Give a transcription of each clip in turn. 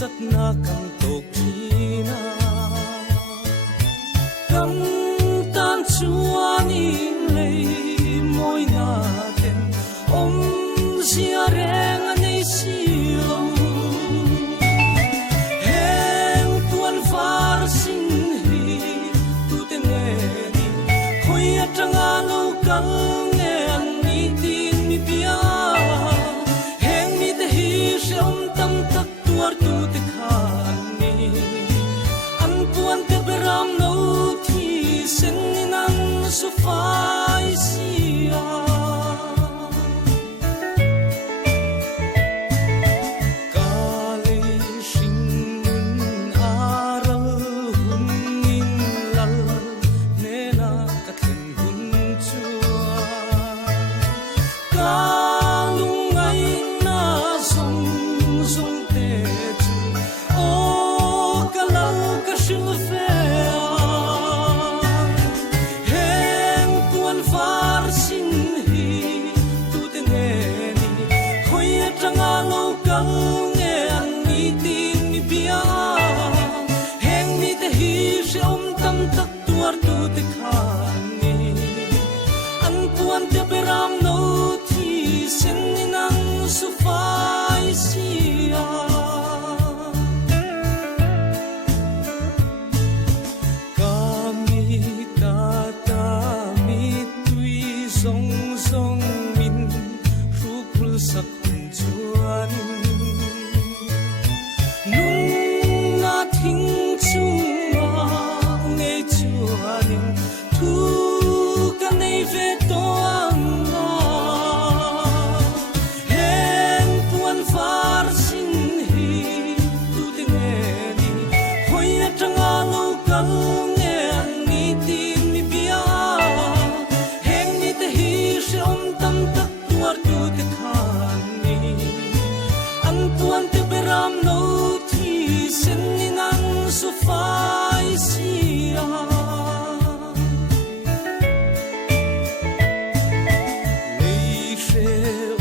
sat na kam tok thina kam tan chuan in lei moi na ten om sia reng anei silo heng tuan far sin hi tu te ne ni khoi atanga lo kal nge an ni tin mi pia heng mi te hi shom tam tak tuar tu te khan ni an tuan te beram no thi sen ni nan su fai sia Ram no thi sen ni nang su fai sia kami ta mi tui zong zong min ru kul sak hun chuan nun na thing chu nge chuan thu ka nei ve to Ram no thi sen ni nang su fai sia lei she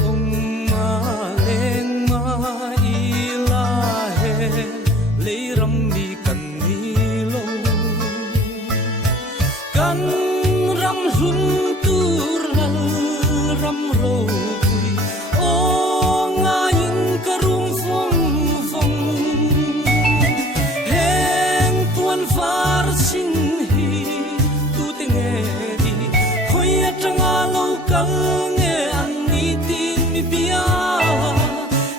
om ma leng ma I la he lei ram mi kan ni lo kan ram hun tur lal ram ro pui o nga in karung far sin hi tu te nge di khoi atanga lo kal nge an ni tin mi pia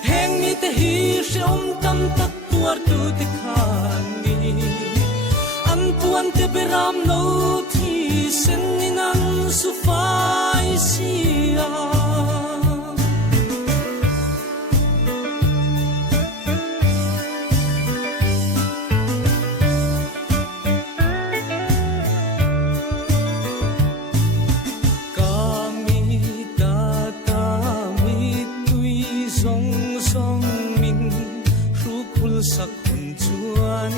heng mi te hi shom tam tak tuar tu te khan ni an tuan te beram no thi sen ni nang su fai sia sak hun chuan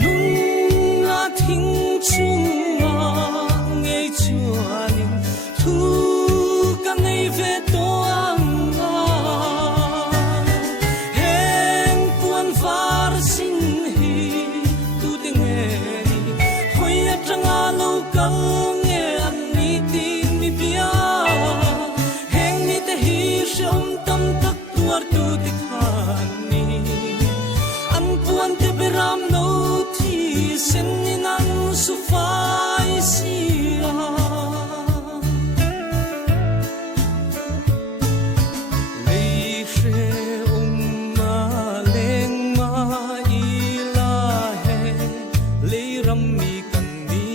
nun la thing chunga nge chuan thu ka nei ve to anga heng puan far sin hi tu te nge ni khoi atanga lo kal nge an ni tin mi pia heng ni te hi shom tam tak tuar tu te te beram no thi sen ni nang su fai sia lei she om ma leng ma I la he lei ram mi kan ni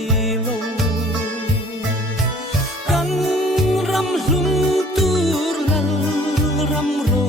lo kan ram lum tur lal ram ro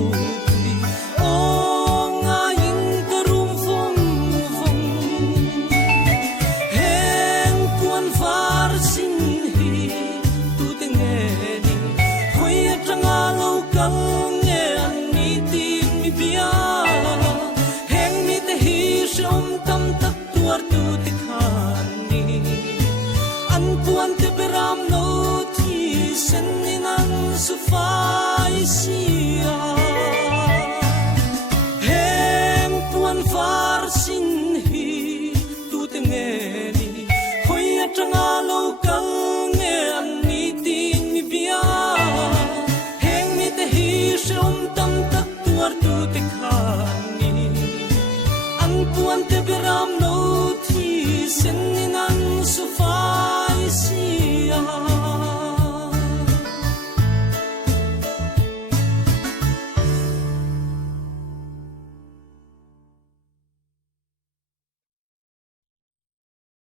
su fai sia tanga lo kal nge an ni tin mi bia heng mi te hi shom tam tak tuar tu te kha